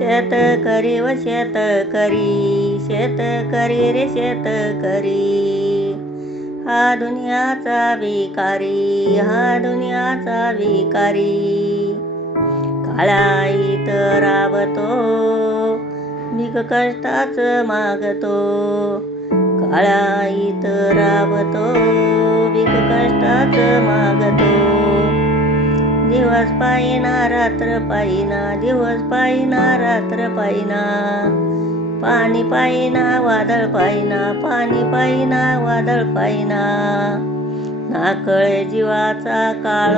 शेतकरी व शेतकरी, शेतकरी रे शेतकरी, हा दुनियाचा भिकारी, हा दुनियाचा भिकारी. काळाईत राबतो, भीक कष्टाच मागतो, काळाईत राबतो, भीक कष्टाच मागतो. दिवस पायीना रात्र पायीना, दिवस पायीना रात्र पायीना, पाणी पायीना वादळ पायीना, पाणी पायीना वादळ पायीना. ना कळे जीवाचा काळ,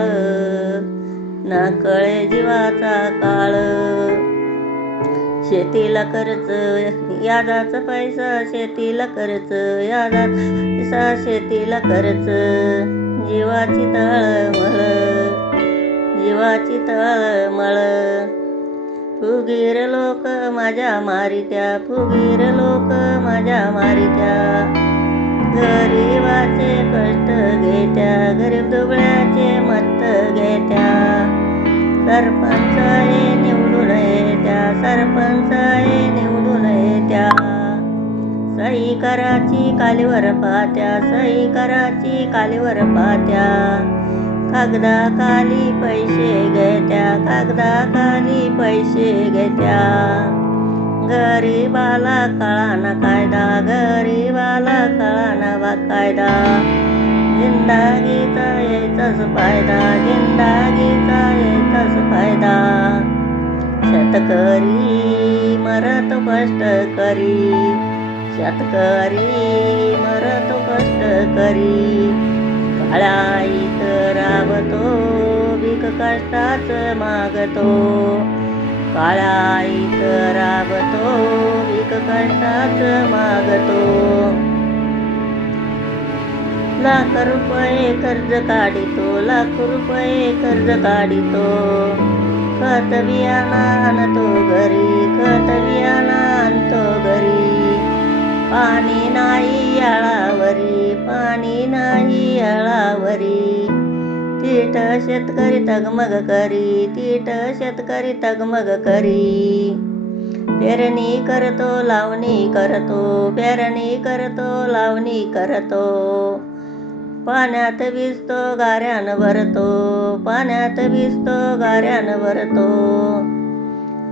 ना कळे जीवाचा काळ. शेतीला खर्च यादाचा पैसा, शेतीला खर्च यादाचा पैसा, शेतीला खर्च. जीवाची तळमळ, जीवाची तळमळ. फुगीर लोक माझ्या मारित्या, फुगीर लोक माझ्या मारित्या. गरीबाचे कष्ट घेत्या, गरीब दुबळ्याचे मत घेत्या. सरपंच हे निवडून येत्या, सरपंच हे निवडून येत्या. सही कराची कालीवर पात्या, सही कराची कालीवर पात्या. कागदाखाली पैसे घेत्या, कागदाखाली पैसे घेत्या. गरीबाला कळाना कायदा, गरीबाला कळाना कायदा. जिंदगीचा यायचाच फायदा, जिंदगीचा यायचाच फायदा. शेतकरी मरतो कष्टकरी, शेतकरी मरतो कष्टकरी. काळाईत राबतो, भीक कष्टाच मागतो, काळाईत राबतो, भीक कष्टाच मागतो. लाख रुपये कर्ज काढितो, लाख रुपये कर्ज काढितो. खत बियाणा आणतो घरी, खत बियाणा आणतो घरी. पाणी नाही याळावरी, पाणी नाही याळावरी. तीट शेतकरी तगमग करी, तीट शेतकरी तगमग करी. पेरणी करतो, लावणी करतो, पेरणी करतो, लावणी करतो. पाण्यात भिजतो, गाऱ्यानं भरतो, पाण्यात भिजतो, गाऱ्यानं भरतो.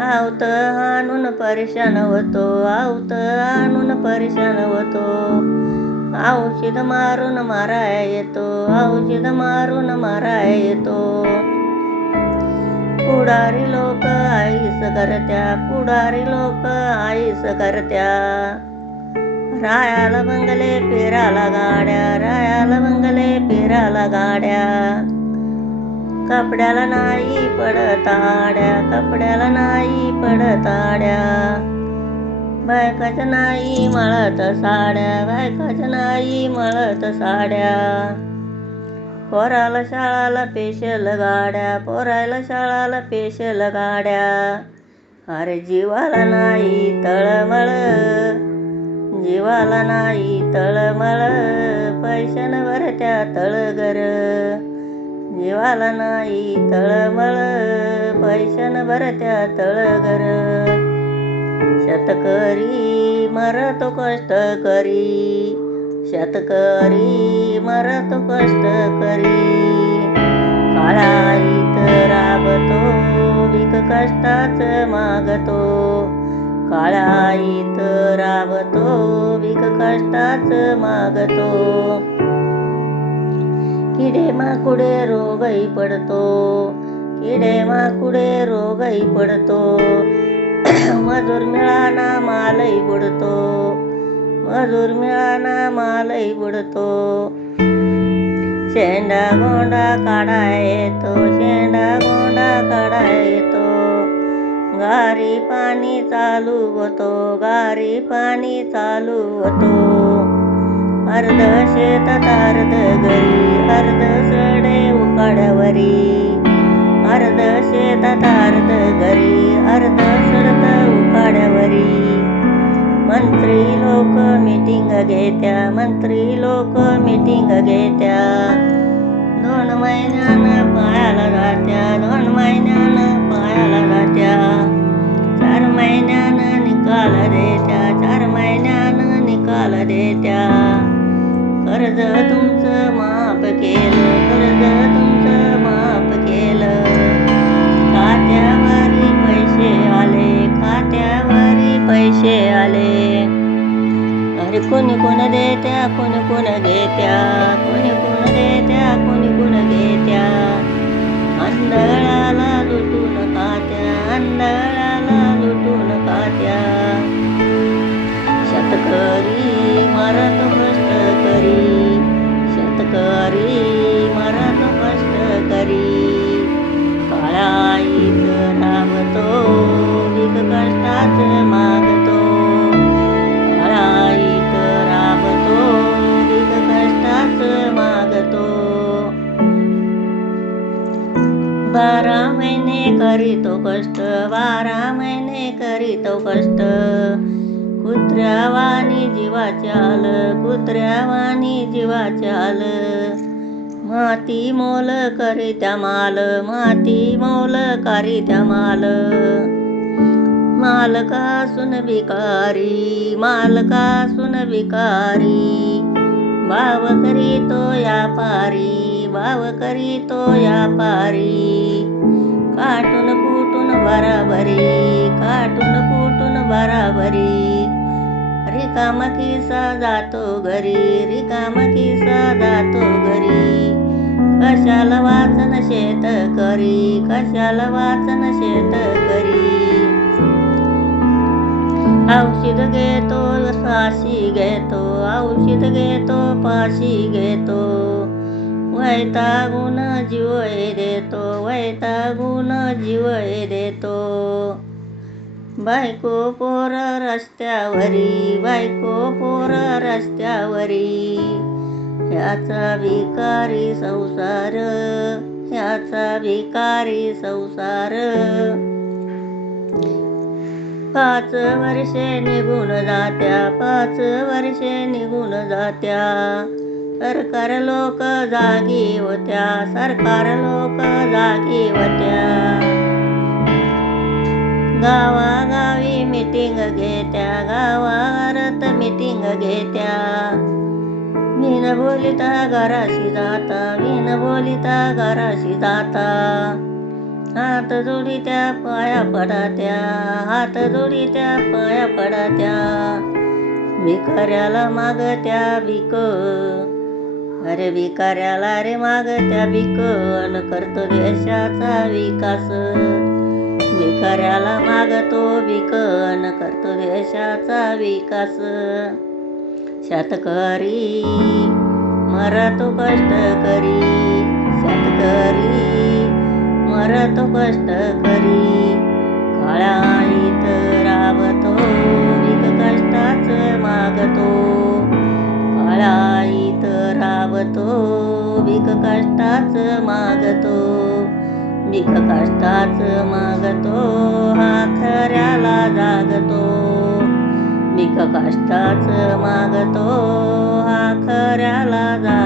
आवत आणून परेशान होतो, आवत आणून परेशान होतो. औषध मारून माराया येतो, औषध मारून माराया येतो. पुढारी लोक आईस करत्या, पुढारी लोक आईस करत्या. रायाला बंगले पेराला गाड्या, रायाला बंगले पेराला गाड्या. कपड्याला नाही पडत आड्या, कपड्याला नाही पडत आड्या. बायकाच्या नाही मळत साड्या, बायकाच्या नाही मळत साड्या. पोराला शाळाला पेशल गाड्या, पोरायला शाळाला पेशल गाड्या. अरे जीवाला नाही तळमळ, जीवाला नाही तळमळ. पैशानं भरत्या तळघर, जीवाला नाही तळमळ. पैशानं भरत्या तळघर. शेतकरी मरतो कष्टकरी, शेतकरी मरतो कष्टकरी. काळाईत राबतो, भीक कष्टाच मागतो, काळाईत राबतो, भीक कष्टाच मागतो. किडे माकुडे रोगही पडतो, किडे माकुडे रोगही पडतो. मजूर मिळाना मालही बुडतो, मजूर मिळाना मालही बुडतो. शेंडा गोंडा काढाय येतो, शेंडा गोंडा काढाय येतो. गारी पाणी चालू होतो, गारी पाणी चालू होतो. अर्ध शेतात अर्ध घरी, अर्ध सडे उकाड्यावरी. अर्ध शेतात अर्ध घरी, अर्ध सडत उकाड्यावरी. मंत्री लोक मीटिंग घेत्या, मंत्री लोक मीटिंग घेत्या. 2 महिन्यानं पायाला जात्या, 2 महिन्यानं पायाला जात्या. 4 महिन्यानं निकाल देत्या, 4 महिन्यानं निकाल देत्या. कर्ज तुमचं माफ केलं, कर्ज तुमचं माफ केलं. खात्यावरी पैसे आले, खात्यावरी पैसे आले. अरे कोणी कोण देत्या, कोणी कोण घेत्या, कोणी कोण देत्या, कोणी कोण घेत्या. अंधळाला लुटून खात्या, अंधळाला लुटून खात्या. शेतकरी मरतो कष्ट करी, शेतकरी मरतो कष्ट करी. काळाईत राबतो, भीक कष्टाच मागतो. काळाईत राबतो, भीक कष्टाच मागतो. 12 महिने करीतो कष्ट, 12 महिने करीतो कष्ट. कुत्र्यावानी जीवाच्या आल, कुत्र्यावानी जीवाच्या आल. माती मोल करीत्या माल, माती मोल करीत्या माल. मालकासून भिकारी, मालकासून भिकारी. भाव करीतो व्यापारी, भाव करीतो व्यापारी. काटून कुटून बराबरी, काटून कुटून बराबरी. रिकामा खिसा जातो घरी, रिकामा खिसा जातो घरी. कशाला वाचन शेतकरी, कशाला वाचन शेतकरी. औषध घेतो फाशी घेतो, औषध घेतो फाशी घेतो. वैतागून जीव देतो, वैतागून जीव देतो. बायको पोर रस्त्यावरी, बायको पोर रस्त्यावरी. ह्याचा भिकारी संसार, ह्याचा भिकारी संसार. 5 वर्षे निघून जात्या, 5 वर्षे निघून जात्या. सरकार लोक जागी होत्या, सरकार लोक जागी होत्या. गावागावी मीटिंग घेत्या, गावात मीटिंग घेत्या. बिन बोलिता घराशी जाता, बिन बोलिता घराशी जाता. हात जोडीत्या पाया पडात्या, हात जोडीत्या पाया पडात्या. भिकाऱ्याला मागत्या भीक, अरे भिकाऱ्याला रे मागत्या भीक. अन करतो देशाचा विकास, भिकाऱ्याला मागतो भीक. अन करतो देशाचा विकास. शेतकरी मरतो कष्ट करी, शेतकरी मरतो कष्ट करी. काळाईत राबतो, भीक कष्टाच मागतो. काळाईत राबतो, भीक कष्टाच मागतो. भीक कष्टाच मागतो, हा खऱ्याला जागतो. भीक कष्टाच मागतो, हा खऱ्याला जागतो.